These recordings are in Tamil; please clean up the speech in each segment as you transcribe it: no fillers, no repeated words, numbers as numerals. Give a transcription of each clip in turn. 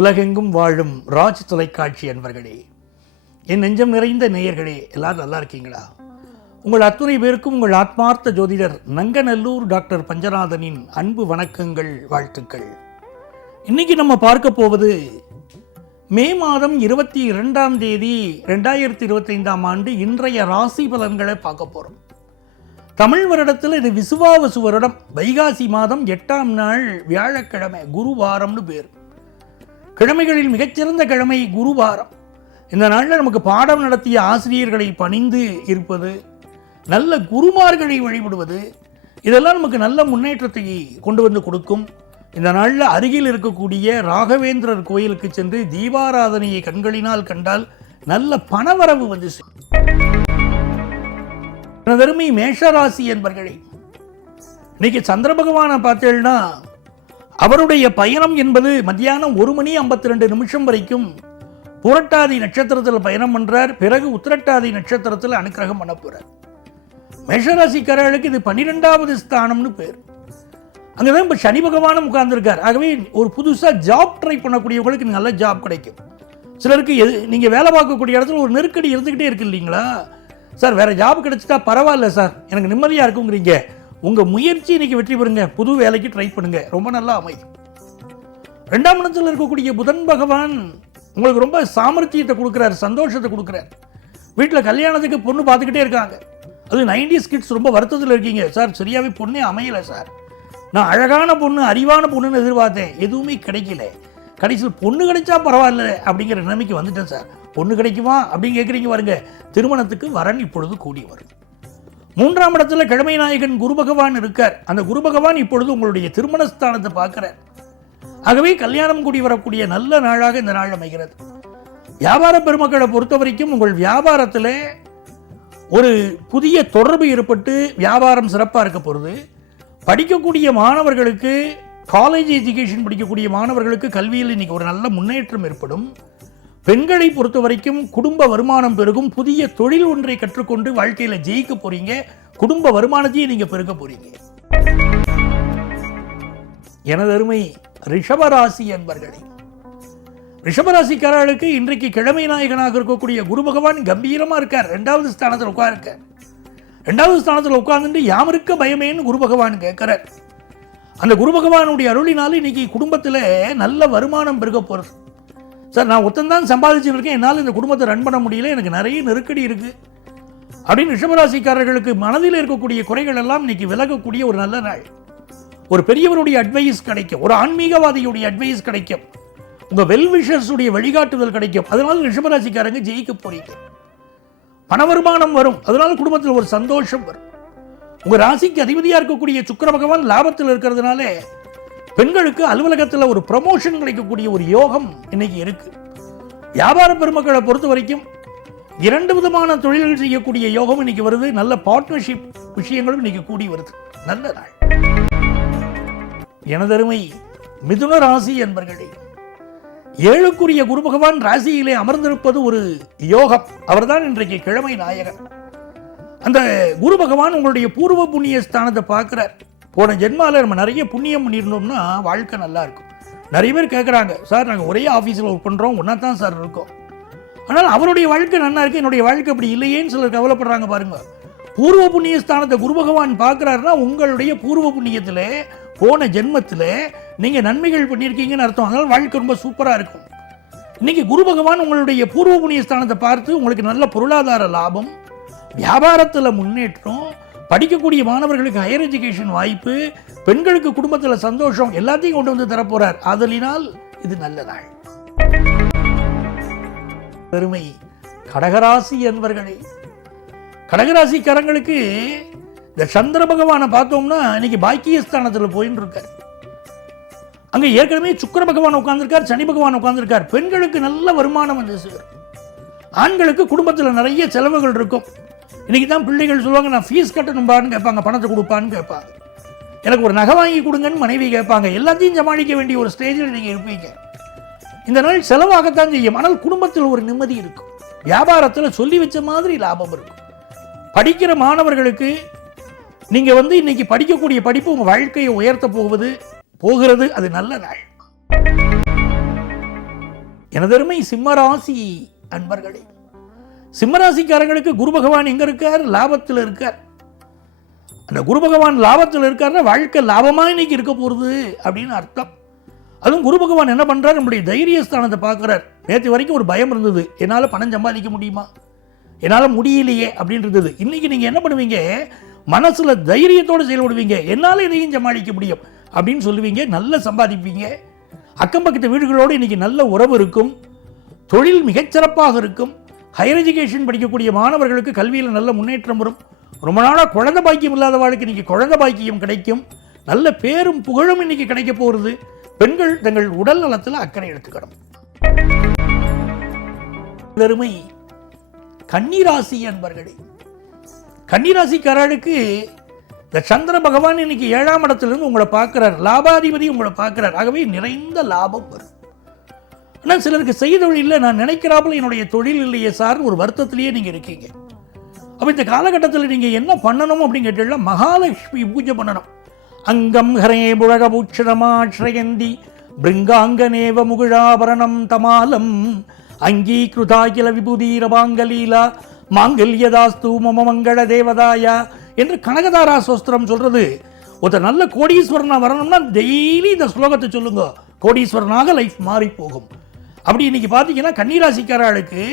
உலகெங்கும் வாழும் ராஜ் தொலைக்காட்சி அன்பர்களே, என் நெஞ்சம் நிறைந்த நேயர்களே, எல்லாரும் நல்லா இருக்கீங்களா? உங்கள் அத்துணை பேருக்கும் உங்கள் ஆத்மார்த்த ஜோதிடர் நங்கநல்லூர் டாக்டர் பஞ்சநாதனின் அன்பு வணக்கங்கள், வாழ்த்துக்கள். இன்னைக்கு நம்ம பார்க்க போவது மே மாதம் 22ஆம் தேதி 2025ஆம் ஆண்டு இன்றைய ராசி பலன்களை பார்க்க போகிறோம். தமிழ் வருடத்தில் இது விசுவாவசு வருடம், வைகாசி மாதம் 8ஆம் நாள் வியாழக்கிழமை, குருவாரம்னு பேர். கிழமைகளில் மிகச்சிறந்த கிழமை குருவாரம். இந்த நாளில் நமக்கு பாடம் நடத்திய ஆசிரியர்களை பணிந்து இருப்பது, நல்ல குருமார்களை வழிபடுவது, இதெல்லாம் நமக்கு நல்ல முன்னேற்றத்தை கொண்டு வந்து கொடுக்கும். இந்த நாளில் அருகில் இருக்கக்கூடிய ராகவேந்திரர் கோயிலுக்கு சென்று தீபாராதனையை கண்களினால் கண்டால் நல்ல பணவரவு வந்து தருமை. மேஷராசி என்பர்களே, இன்னைக்கு சந்திர பகவானை பார்த்தேன்னா அவருடைய பயணம் என்பது மத்தியானம் 1:52 வரைக்கும் புரட்டாதி நட்சத்திரத்தில் பயணம் பண்றார். பிறகு உத்திரட்டாதி நட்சத்திரத்தில் அனுக்கிரகம் பண்ண போறார். மேஷராசிக்காரர்களுக்கு இது 12வது ஸ்தானம்னு பேர். அங்கதான் இப்ப சனி பகவானும் உட்கார்ந்துருக்கார். ஆகவே ஒரு புதுசா ஜாப் ட்ரை பண்ணக்கூடியவங்களுக்கு நல்ல ஜாப் கிடைக்கும். சிலருக்கு நீங்க வேலை பார்க்கக்கூடிய இடத்துல ஒரு நெருக்கடி இருந்துகிட்டே இருக்கு இல்லைங்களா? சார் வேற ஜாப் கிடைச்சிட்டா பரவாயில்ல சார், எனக்கு நிம்மதியா இருக்குங்கிறீங்க. உங்க முயற்சி இன்னைக்கு வெற்றி பெறுங்க. புது வேலைக்கு ட்ரை பண்ணுங்க, ரொம்ப நல்லா அமையும். 2ஆம் இடத்தில் இருக்கக்கூடிய புதன் பகவான் உங்களுக்கு ரொம்ப சாமர்த்தியத்தை கொடுக்குறாரு, சந்தோஷத்தை கொடுக்குறாரு. வீட்டில் கல்யாணத்துக்கு பொண்ணு பார்த்துக்கிட்டே இருக்காங்க. அது 90s கிட்ஸ் ரொம்ப வருத்தத்தில் இருக்கீங்க. சார் சரியாவே பொண்ணே அமையலை சார், நான் அழகான பொண்ணு அறிவான பொண்ணுன்னு எதிர்பார்த்தேன், எதுவுமே கிடைக்கல. கடைசியில் பொண்ணு கிடைச்சா பரவாயில்ல அப்படிங்கிற நிலைமைக்கு வந்துட்டேன் சார். பொண்ணு கிடைக்குமா அப்படின்னு கேட்குறீங்க பாருங்க. திருமணத்துக்கு வரன் இப்பொழுது கூடி வரும். 3ஆம் இடத்துல கிழமை நாயகன் குரு பகவான் இருக்கார். அந்த குரு பகவான் இப்பொழுது உங்களுடைய திருமணஸ்தானத்தை பார்க்கிறார். ஆகவே கல்யாணம் கூடி வரக்கூடிய நல்ல நாளாக இந்த நாள் அமைகிறது. வியாபார பெருமக்களை பொறுத்த வரைக்கும் உங்கள் வியாபாரத்தில் ஒரு புதிய தொடர்பு ஏற்பட்டு வியாபாரம் சிறப்பாக இருக்க போகிறது. படிக்கக்கூடிய மாணவர்களுக்கு, காலேஜ் எஜுகேஷன் படிக்கக்கூடிய மாணவர்களுக்கு கல்வியில் இன்னைக்கு ஒரு நல்ல முன்னேற்றம் ஏற்படும். பெண்களை பொறுத்த வரைக்கும் குடும்ப வருமானம் பெருகும். புதிய தொழில் ஒன்றை கற்றுக்கொண்டு வாழ்க்கையில் ஜெயிக்க போறீங்க. குடும்ப வருமானத்தையும் நீங்க பெருக்க போறீங்க. எனது அருமை ரிஷபராசி என்பர்களே, ரிஷபராசிக்காரர்களுக்கு இன்றைக்கு கிழமை நாயகனாக இருக்கக்கூடிய குரு பகவான் கம்பீரமா இருக்கார். 2வது ஸ்தானத்தில் உட்கார்க்கார். 2வது ஸ்தானத்தில் உட்கார்ந்து யாமிருக்க பயமேன்னு குரு பகவான் கேட்கிறார். அந்த குரு பகவானுடைய அருளினால இன்னைக்கு குடும்பத்தில் நல்ல வருமானம் பெருக போறது. சார் நான் ஒத்தந்தான் சம்பாதிச்சுட்டு இருக்கேன், என்னால் இந்த குடும்பத்தை ரன் பண்ண முடியல, எனக்கு நிறைய நெருக்கடி இருக்கு அப்படின்னு ரிஷபராசிக்காரர்களுக்கு மனதில் இருக்கக்கூடிய குறைகள் எல்லாம் இன்னைக்கு விலகக்கூடிய ஒரு நல்ல நாள். ஒரு பெரியவருடைய அட்வைஸ் கிடைக்கும், ஒரு ஆன்மீகவாதியுடைய அட்வைஸ் கிடைக்கும், உங்க வெல்விஷர்ஸுடைய வழிகாட்டுதல் கிடைக்கும். அதனால ரிஷபராசிக்காரங்க ஜெயிக்க போறீங்க. பண வருமானம் வரும், அதனால குடும்பத்தில் ஒரு சந்தோஷம் வரும். உங்க ராசிக்கு அதிபதியா இருக்கக்கூடிய சுக்கிர பகவான் லாபத்தில் இருக்கிறதுனால பெண்களுக்கு அலுவலகத்தில் ஒரு ப்ரமோஷன் கிடைக்கக்கூடிய ஒரு யோகம் இன்னைக்கு இருக்கு. வியாபார பெருமக்களை பொறுத்த வரைக்கும் 2 விதமான தொழில்கள் செய்யக்கூடிய யோகம் இன்னைக்கு வருது. நல்ல பார்ட்னர்ஷிப் விஷயங்களும் இன்னைக்கு கூடி வருது. நல்ல நாள். எனதருமை மிதுன ராசி என்பர்களே, 7க்குரிய குரு பகவான் ராசியிலே அமர்ந்திருப்பது ஒரு யோகம். அவர்தான் இன்றைக்கு கிழமை நாயகன். அந்த குரு பகவான் உங்களுடைய பூர்வ புண்ணிய ஸ்தானத்தை பார்க்கிறார். போன ஜென்மாவில் நம்ம நிறைய புண்ணியம் பண்ணியிருந்தோம்னா வாழ்க்கை நல்லா இருக்கும். நிறைய பேர் கேட்குறாங்க, சார் நாங்கள் ஒரே ஆஃபீஸில் ஒர்க் பண்ணுறோம், ஒன்றா தான் சார் இருக்கோம், ஆனால் அவருடைய வாழ்க்கை நல்லா இருக்கு, என்னுடைய வாழ்க்கை அப்படி இல்லையேன்னு சிலர் கவலைப்படுறாங்க. பாருங்க, பூர்வ புண்ணிய ஸ்தானத்தை குரு பகவான் பார்க்குறாருன்னா உங்களுடைய பூர்வ புண்ணியத்தில் போன ஜென்மத்தில் நீங்கள் நன்மைகள் பண்ணியிருக்கீங்கன்னு அர்த்தம். அதனால் வாழ்க்கை ரொம்ப சூப்பராக இருக்கும். இன்னைக்கு குரு பகவான் உங்களுடைய பூர்வ புண்ணிய ஸ்தானத்தை பார்த்து உங்களுக்கு நல்ல பொருளாதார லாபம், வியாபாரத்தில் முன்னேற்றம், படிக்கக்கூடிய மாணவர்களுக்கு ஹையர் எஜுகேஷன் வாய்ப்பு, பெண்களுக்கு குடும்பத்தில் சந்தோஷம், எல்லாத்தையும் கொண்டு வந்து தரப்போறார். ஆதலினால் இது நல்ல நாள். பெருமை கடகராசி என்பர்களே, கடகராசிக்காரங்களுக்கு இந்த சந்திர பகவானை பார்த்தோம்னா இன்னைக்கு பாக்கியஸ்தானத்தில் போயின்னு இருக்கார். அங்க ஏற்கனவே சுக்கிர பகவான் உட்கார்ந்துருக்கார், சனி பகவான் உட்கார்ந்துருக்கார். பெண்களுக்கு நல்ல வருமானம் வந்து சேரும். ஆண்களுக்கு குடும்பத்தில் நிறைய செலவுகள் இருக்கும். இன்னைக்கு தான் பிள்ளைகள் சொல்லுவாங்க, நான் ஃபீஸ் கட்டணும்பான்னு கேட்பாங்க, பணத்தை கொடுப்பான்னு கேட்பாங்க, எனக்கு ஒரு நகை வாங்கி கொடுங்கன்னு மனைவி கேட்பாங்க. எல்லாத்தையும் சமாளிக்க வேண்டிய ஒரு ஸ்டேஜில் நீங்கள் இருப்பீங்க. இந்த நாள் செலவாகத்தான் செய்யும், ஆனால் குடும்பத்தில் ஒரு நிம்மதி இருக்கும். வியாபாரத்தில் சொல்லி வச்ச மாதிரி லாபம் இருக்கும். படிக்கிற மாணவர்களுக்கு நீங்கள் இன்னைக்கு படிக்கக்கூடிய படிப்பு உங்கள் வாழ்க்கையை உயர்த்த போகிறது. அது நல்ல நாள். எனதருமை சிம்மராசி அன்பர்களே, சிம்மராசிக்காரங்களுக்கு குரு பகவான் எங்க இருக்கார்? லாபத்தில் இருக்கார். அந்த குரு பகவான் லாபத்தில் இருக்காருன்னா வாழ்க்கை லாபமா இன்னைக்கு இருக்க போறது அப்படின்னு அர்த்தம். அதுவும் குரு பகவான் என்ன பண்றாரு? நம்முடைய தைரியஸ்தானத்தை பார்க்கிறார். நேற்று வரைக்கும் ஒரு பயம் இருந்தது, என்னால பணம் சம்பாதிக்க முடியுமா, என்னால முடியலையே அப்படின்னு இருந்தது. இன்னைக்கு நீங்க என்ன பண்ணுவீங்க? மனசுல தைரியத்தோடு செயல்படுவீங்க. என்னால இதையும் சமாளிக்க முடியும் அப்படின்னு சொல்லுவீங்க. நல்ல சம்பாதிப்பீங்க. அக்கம் பக்கத்து வீடுகளோடு இன்னைக்கு நல்ல உறவு இருக்கும். தொழில் மிகச்சிறப்பாக இருக்கும். ஹையர் எஜுகேஷன் படிக்கக்கூடிய மாணவர்களுக்கு கல்வியில் நல்ல முன்னேற்றம் வரும். ரொம்ப நாளாக குழந்தை பாக்கியம் இல்லாத வாழ்க்கை இன்னைக்கு குழந்தை பாக்கியம் கிடைக்கும். நல்ல பேரும் புகழும் இன்னைக்கு கிடைக்க போகிறது. பெண்கள் தங்கள் உடல் நலத்தில் அக்கறை எடுத்துக்கணும். பெருமை கன்னிராசி அன்பர்களே, கன்னிராசிக்காரர்களுக்கு இந்த சந்திர பகவான் இன்னைக்கு 7ஆம் இடத்திலிருந்து உங்களை பார்க்கிறார். லாபாதிபதி உங்களை பார்க்கிறார். ஆகவே நிறைந்த லாபம் வரும். ஆனால் சிலருக்கு செய்தொழில் நான் நினைக்கிறாப்புல என்னுடைய தொழில் இல்லையே சார் ஒரு வருத்தத்திலேயே நீங்கள் இருக்கீங்க. அப்போ இந்த காலகட்டத்தில் நீங்கள் என்ன பண்ணணும் அப்படின்னு கேட்டீங்கன்னா, மகாலட்சுமி பூஜை பண்ணணும். அங்கம் ஹரே புழகபூட்சணமாஸ்ரயந்தி பிருங்காங்கநேவ முகுழாபரணம் தமாலம் அங்கீகிருதாகில விபூதீரபாங்கலீலா மாங்கல்யதாஸ்து மம மங்கள தேவதாயா என்று கனகதாரா சோஸ்திரம் சொல்றது. ஒருத்தர் நல்ல கோடீஸ்வரனா வரணும்னா டெய்லி இந்த ஸ்லோகத்தை சொல்லுங்க, கோடீஸ்வரனாக லைஃப் மாறி போகும். அப்படி இன்னைக்கு பார்த்தீங்கன்னா கன்னிராசிக்காரர்களுக்கு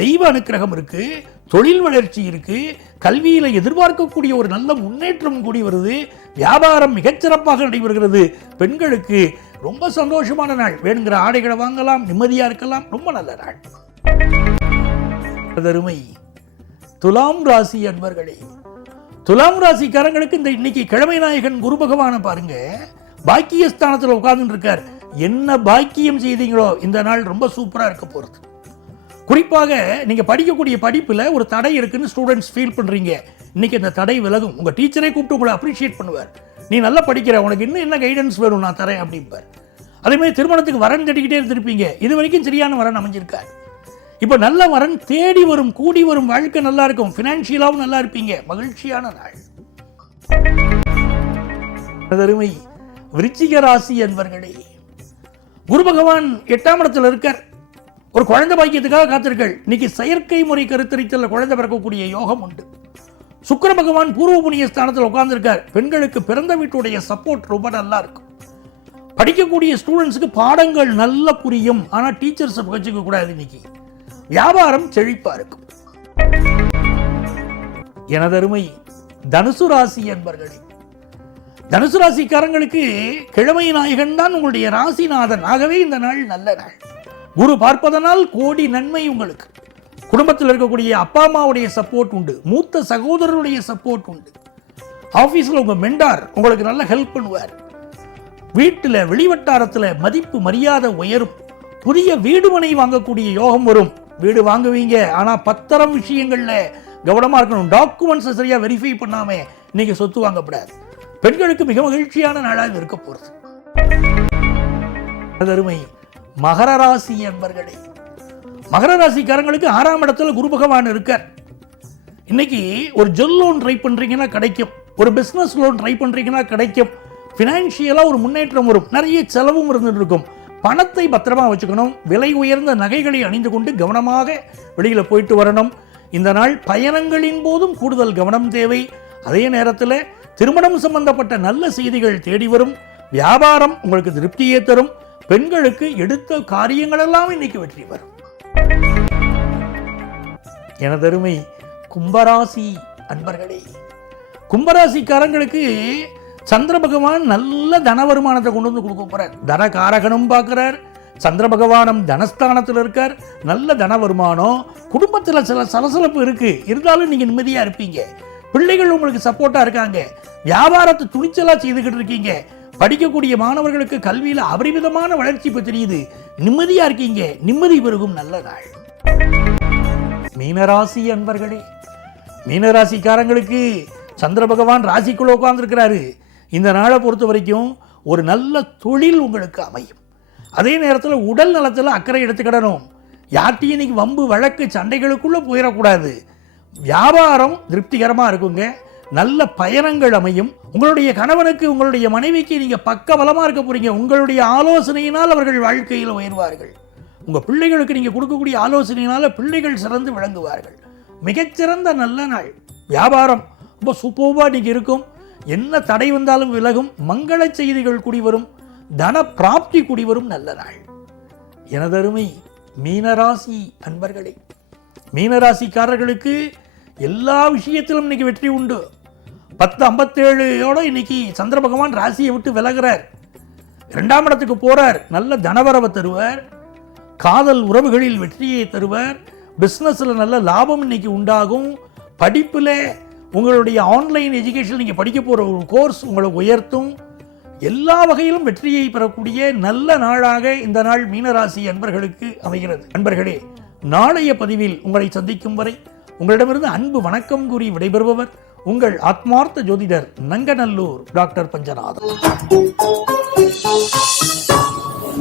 தெய்வ அனுக்கிரகம் இருக்கு, தொழில் வளர்ச்சி இருக்கு, கல்வியில எதிர்பார்க்கக்கூடிய ஒரு நல்ல முன்னேற்றம் கூடி வருது, வியாபாரம் மிகச்சிறப்பாக நடைபெறுகிறது. பெண்களுக்கு ரொம்ப சந்தோஷமான நாள். வேணுங்கிற ஆடைகளை வாங்கலாம், நிம்மதியா இருக்கலாம். ரொம்ப நல்ல நாள். அருமை துலாம் ராசி அன்பர்களே, துலாம் ராசிக்காரங்களுக்கு இந்த இன்னைக்கு கிழமை நாயகன் குரு பகவானை பாருங்க, பாக்கியஸ்தானத்தில் உட்கார்ந்து இருக்கார். என்ன பாக்கியம் செய்தீங்களோ இந்த நாள் ரொம்ப சூப்பரா இருக்க போறது. குறிப்பாக நீங்க படிக்கக்கூடிய படிப்புல ஒரு தடை இருக்குன்னு ஸ்டூடெண்ட்ஸ் ஃபீல் பண்றீங்க. இன்னைக்கு அந்த தடை விலகும். உங்க டீச்சரே கூப்பிட்டு உங்களை அப்ரிஷியேட் பண்ணுவார். நீ நல்லா படிக்கிற, உனக்கு இன்னும் என்ன கைடன்ஸ் வேணும் நான் தரேன் அப்படிம்பார். அதே மாதிரி திருமணத்துக்கு வரன் தேடிக்கிட்டே இருந்திருப்பீங்க. இது வரைக்கும் சரியான வரன் அமைஞ்சிருக்கார். இப்போ நல்ல வரன் தேடி வரும், கூடி வரும். வாழ்க்கை நல்லா இருக்கும். ஃபினான்ஷியலாகவும் நல்லா இருப்பீங்க. மகிழ்ச்சியான நாள். அருமை விருச்சிக ராசி அன்பர்களே, குரு பகவான் 8ஆம் இடத்துல இருக்கார். ஒரு குழந்தை பாக்கியத்துக்காக காத்திருக்கள். இன்னைக்கு செயற்கை முறை கருத்தரித்தல் குழந்தை பிறக்கக்கூடிய யோகம் உண்டு. சுக்கிர பகவான் பூர்வ புண்ணிய ஸ்தானத்தில் உட்கார்ந்திருக்கார். பெண்களுக்கு பிறந்த வீட்டுடைய சப்போர்ட் ரொம்ப நல்லா இருக்கும். படிக்கக்கூடிய ஸ்டூடெண்ட்ஸுக்கு பாடங்கள் நல்லா புரியும். ஆனால் டீச்சர்ஸை புகச்சிக்க கூடாது. இன்னைக்கு வியாபாரம் செழிப்பா இருக்கும். எனதருமை தனுசு ராசி என்பர்களே, தனுசு ராசிக்காரங்களுக்கு கிழமை நாயகன் தான் உங்களுடைய ராசிநாதன். ஆகவே இந்த நாள் நல்ல நாள். குரு பார்ப்பதனால் கோடி நன்மை உங்களுக்கு. குடும்பத்தில் இருக்கக்கூடிய அப்பா அம்மாவுடைய சப்போர்ட் உண்டு. மூத்த சகோதரருடைய சப்போர்ட் உண்டு. ஆபீஸ்ல உங்க மெண்டார் உங்களுக்கு நல்ல ஹெல்ப் பண்ணுவார். வீட்டில் வெளிவட்டாரத்தில் மதிப்பு மரியாதை உயரும். புதிய வீடு மனை வாங்கக்கூடிய யோகம் வரும். வீடு வாங்குவீங்க, ஆனா பத்திரம் விஷயங்கள்ல கவனமா இருக்கணும். டாக்குமெண்ட்ஸ் சரியா வெரிஃபை பண்ணாம நீங்க சொத்து வாங்கப்படாது. பெண்களுக்கு மிக மகிழ்ச்சியான நாளாக இருக்க போறது. அருமை மகர ராசி என்பர்களே, மகர ராசிக்காரங்களுக்கு 6ஆம் இடத்துல குரு பகவான் இருக்கார். இன்னைக்கு ஒரு ஜுவல் லோன் ட்ரை பண்றீங்கன்னா கிடைக்கும். ஒரு பிசினஸ் லோன் ட்ரை பண்றீங்கன்னா கிடைக்கும். பினான்சியலா ஒரு முன்னேற்றம் வரும். நிறைய செலவும் இருந்துட்டு இருக்கும். பணத்தை பத்திரமா வச்சுக்கணும். விலை உயர்ந்த நகைகளை அணிந்து கொண்டு கவனமாக வெளியில போயிட்டு வரணும். இந்த நாள் பயணங்களின் போதும் கூடுதல் கவனம் தேவை. அதே நேரத்தில் திருமணம் சம்பந்தப்பட்ட நல்ல செய்திகள் தேடி வரும். வியாபாரம் உங்களுக்கு திருப்தியை தரும். பெண்களுக்கு எடுத்த காரியங்கள் எல்லாம் இன்னைக்கு வெற்றி வரும். எனதருமை கும்பராசி அன்பர்களே, கும்பராசிக்காரங்களுக்கு சந்திர பகவான் நல்ல தன வருமானத்தை கொண்டு வந்து கொடுக்க போறார். தன காரகனும் பார்க்கிறார். சந்திர பகவானும் தனஸ்தானத்தில் இருக்கார். நல்ல தன வருமானம். குடும்பத்தில் சில சலசலப்பு இருக்கு, இருந்தாலும் நீங்க நிம்மதியா இருப்பீங்க. பிள்ளைகள் உங்களுக்கு சப்போர்ட்டா இருக்காங்க. வியாபாரத்தை துணிச்சலா செய்துகிட்டு இருக்கீங்க. படிக்கக்கூடிய மாணவர்களுக்கு கல்வியில அபரிமிதமான வளர்ச்சி இப்போ தெரியுது. நிம்மதியா இருக்கீங்க. நிம்மதி பெருகும் நல்ல நாள். மீனராசி அன்பர்களே, மீனராசிக்காரங்களுக்கு சந்திர பகவான் ராசிக்குள்ள உட்கார்ந்துருக்கிறாரு. இந்த நாளை பொறுத்த வரைக்கும் ஒரு நல்ல தொழில் உங்களுக்கு அமையும். அதே நேரத்தில் உடல் நலத்தில் அக்கறை எடுத்துக்கிடணும். யார்ட்டையும் இன்னைக்கு வம்பு வழக்கு சண்டைகளுக்குள்ள போயிடக்கூடாது. வியாபாரம் திருப்திகரமாக இருக்குங்க. நல்ல பயணங்கள் அமையும். உங்களுடைய கணவனுக்கு உங்களுடைய மனைவிக்கு நீங்க பக்க பலமா இருக்க போறீங்க. உங்களுடைய ஆலோசனையினால் அவர்கள் வாழ்க்கையில் உயர்வார்கள். உங்கள் பிள்ளைகளுக்கு நீங்கள் கொடுக்கக்கூடிய ஆலோசனையினால் பிள்ளைகள் சிறந்து விளங்குவார்கள். மிகச்சிறந்த நல்ல நாள். வியாபாரம் ரொம்ப சூப்பராக இன்றைக்கி இருக்கும். என்ன தடை வந்தாலும் விலகும். மங்கள செய்திகள் கூடி வரும். தன பிராப்தி கூடி வரும் நல்ல நாள். எனதருமை மீனராசி அன்பர்களே, மீனராசிக்காரர்களுக்கு எல்லா விஷயத்திலும் இன்னைக்கு வெற்றி உண்டு. 10:57 இன்னைக்கு சந்திர பகவான் ராசியை விட்டு விலகிறார். 2ஆம் இடத்துக்கு போறார். நல்ல தனவரவை தருவார். காதல் உறவுகளில் வெற்றியை தருவார். பிஸ்னஸில் நல்ல லாபம் இன்னைக்கு உண்டாகும். படிப்பில் உங்களுடைய ஆன்லைன் எஜுகேஷன் நீங்கள் படிக்க போகிற ஒரு கோர்ஸ் உங்களை உயர்த்தும். எல்லா வகையிலும் வெற்றியை பெறக்கூடிய நல்ல நாளாக இந்த நாள் மீனராசி அன்பர்களுக்கு அமைகிறது. அன்பர்களே, நாளைய பதிவில் உங்களை சந்திக்கும் வரை உங்களிடமிருந்து அன்பு வணக்கம் கூறி விடைபெறுபவர் உங்கள் ஆத்மார்த்த ஜோதிடர் நங்கநல்லூர் டாக்டர் பஞ்சநாதன்.